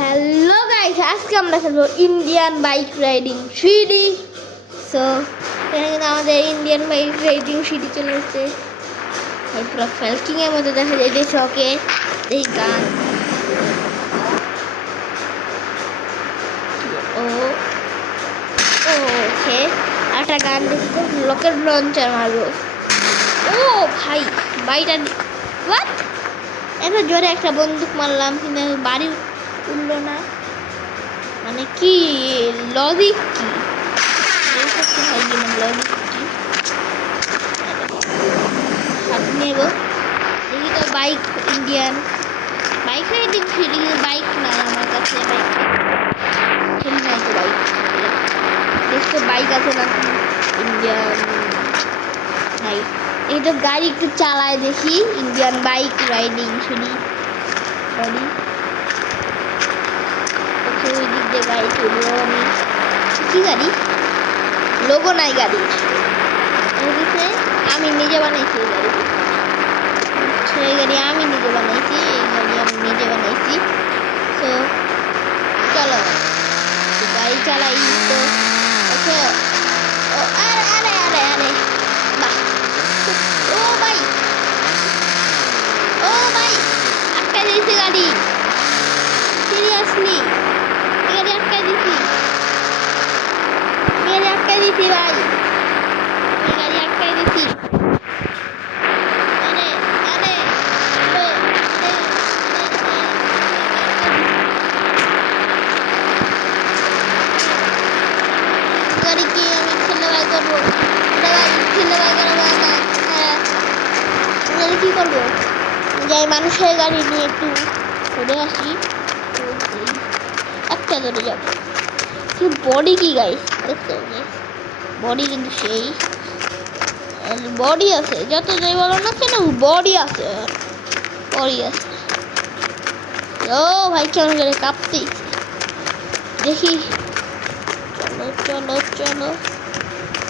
Hello guys, আজকে আমরা খেলবো Indian bike riding CD. So এখানে কিন্তু আমাদের ইন্ডিয়ান বাইক রাইডিং সিডি চলে এসেছে। পুরো ফেলকিং এর মধ্যে দেখা যায় এই শখে এই গান। ও ওকে, একটা গান দেখতে লকেট লঞ্চার মারবো। ও ভাই, বাইটা হোয়াট, এত জোরে একটা বন্দুক মারলাম কিন্তু বাড়ি উঠলো না। মানে কি লজিক, কি লজিক কি হাত নেব দেখি তো। বাইক ইন্ডিয়ান বাইক রাইডিং ফিরি, বাইক নাই আমার কাছে, বাইক খেলি নাই তো। বাইক দেখতে বাইক আছে না ইন্ডিয়ান নাই। এই তো গাড়ি একটু চালায় দেখি, ইন্ডিয়ান বাইক রাইডিং ফিরি গাড়ি। ওই দিক দিয়ে গাড়ি চলবো আমি। কি গাড়ি, লোগো নাই গাড়ির। ওদিকে আমি নিজে বানাইছি এই গাড়ি। সেই গাড়ি আমি নিজে বানাইছি, এই গাড়ি আমি নিজে বানাইছি। তো চলো গাড়ি চালাই তো। ওকে, ও আরে আরে আরে আরে বাহ, ও ভাই, ও ভাই আটকা দিয়েছে গাড়ি, সিরিয়াসলি গাড়ি আটকাই দিছি, গাড়ি আটকাই দিছি ভাই, গাড়ি আটকাই দিছি। আরে আরে গাড়ি কি আমি ঠেলে বাই করবো, ঠেলে বাই করবো। গাড়ি কি করবো, যাই মানুষের গাড়ি নিয়ে একটু ঘুরে আসি। একটা ধরে যাবো। কি বডি কি গাইস, দেখতে বডি কিন্তু সেই বডি আছে, যত যাই বলো না কেন বডি আছে, বডি আছে। ও ভাই কেমন করে কাঁপতেই দেখি। চলো চলো চলো,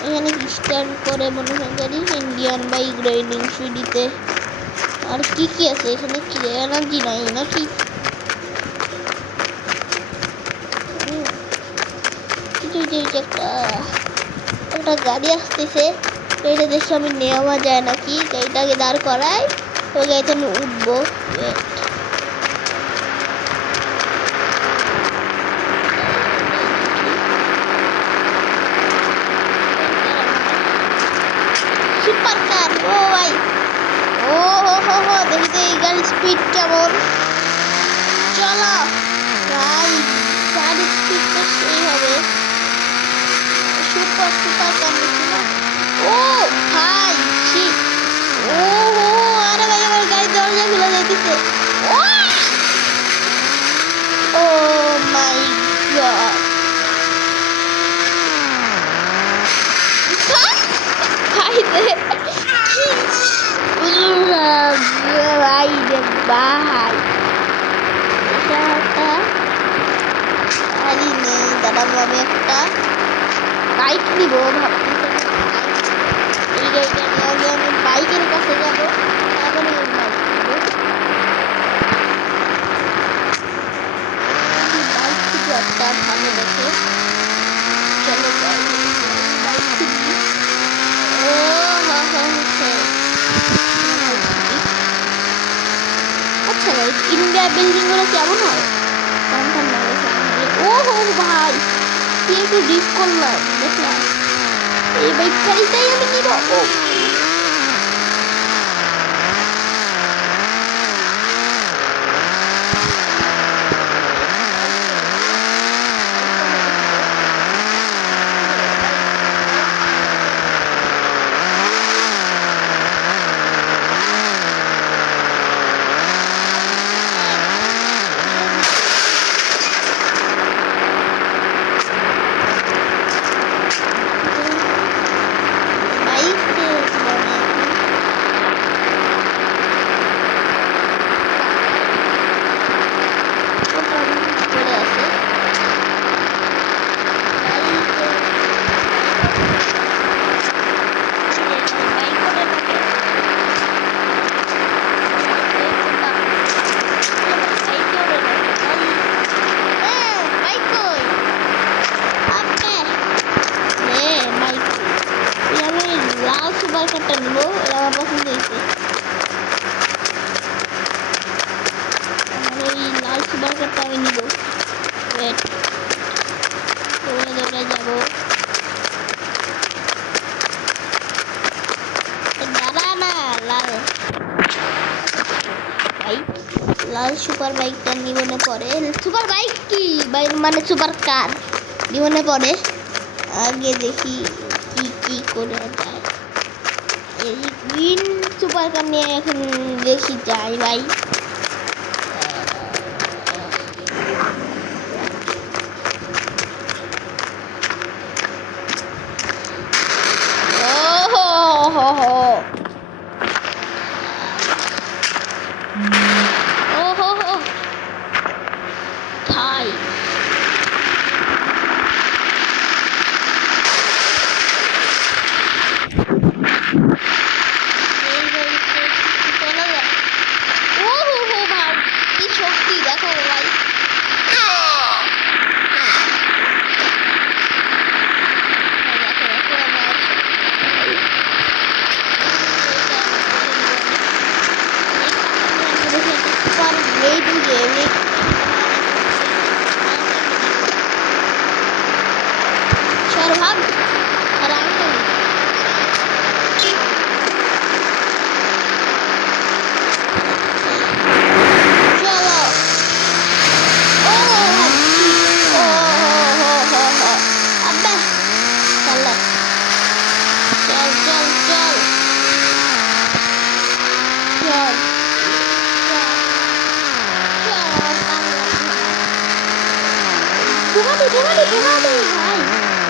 এখানে স্টার্ট করে মনে হয় গাড়ি ইন্ডিয়ান বাইক রাইডিং সিডিতে। আর কি কি আছে এখানে, কি এনার্জি নাই নাকি? একটা গাড়ি আসতেছে, এটা দেখে আমি নেওয়া যায় নাকি। গাড়িটাকে দাঁড় করাই, ওই গাড়িতে আমি উঠবো। সুপার কার, ও ভাই, ও হো হো হো, দেখি তো এই গাড়ির স্পিড কেমন। চলো ভাই, গাড়ির স্পিড তো সেই হবে। সুপার সুপার কার দেখি না। ও ভাই ছি, ও হো, আরে ভাই আমার গাড়ির দরজা খুলে যাইতেছে। ও মাই গড, ভাই রে ভাই রে ভাই, এটা একটা গাড়ি নেই। দাঁড়াবো, আমি একটা বাইক নিব ভাবতেছি। এই গাড়িটা নিয়ে আগে আমি বাইকের কাছে যাবো, তারপরে বাইক নিব। বাইক কিছু একটা ভালো দেখে, চলো বাইক খুঁজি। ও হা হা হচ্ছে, আচ্ছা ভাই ইন্ডিয়া বিল্ডিং গুলো কেমন হয়? ও হো ভাই, কি একটু ড্রিফট করলাম দেখলাম। এই বাইক গাড়িটাই আমি নিব। ও বাইক সুপার বাইকটা নিবনে পড়ে, সুপার বাইক কি বাইক মানে সুপার কার নিবনে পড়ে। আগে দেখি কি কি করে যায়। এই গ্রিন সুপার কার নিয়ে এখন দেখি যাই ভাই। থাই ভাই কি শক্তি দেখো ভাই। ভাগ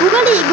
Bugatti,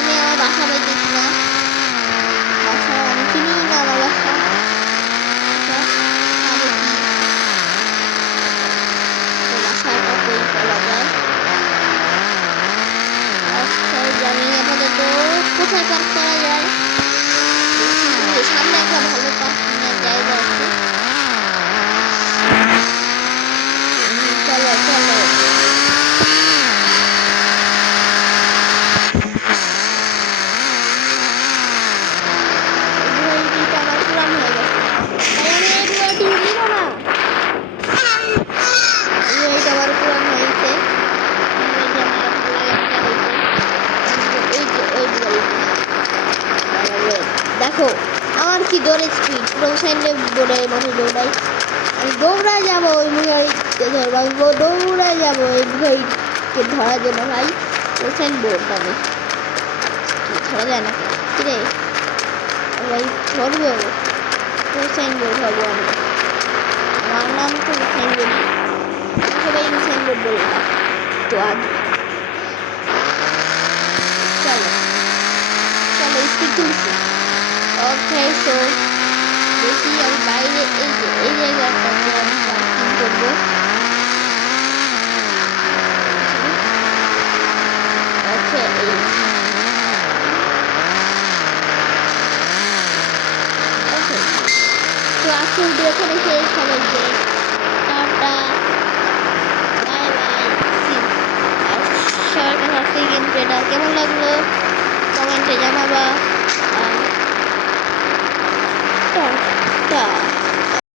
আমি আমার বাসা বাড়িতেছি না, বাসা আমি চিনি না আমার বাসা। বাসাটা কই চলা যায়, জানি আপাতত কোথায় পার্ক করা যায়। সামনে একটা ভালো পার্কিংয়ের জায়গা আছে, চলো চলো। দেখো আমার কি দৌড়ের স্পিড, পুরো সাইডে দৌড়াই মতো দৌড়াই। আমি দৌড়ায় যাবো ওই মুখারিকে ধরবো, দৌড়ায় যাবো ওই মুখারিকে ধরার জন্য ভাই। ওখানে বোর্ড আমি ধরা যায় না কিরে ভাই, ধরবো ওখানে বোর্ড ধরবো আমি। আমার নাম তো ওখানে বোর্ড, সবাই ওখানে বোর্ড বলবো তো আজ। চলো স্পিড তুলছি। ওকে সো দেখি আমি বাইরে এই জায়গাটাতে আমি পার্কিং করবো। ওকে ওকে তো আজকে ভিডিও এখানে শেষ। সবাইকে tata, bye bye, see you. আর সবার কাছে আজকে গেম প্লেটা কেমন লাগলো কমেন্টে জানাবা। টাটা।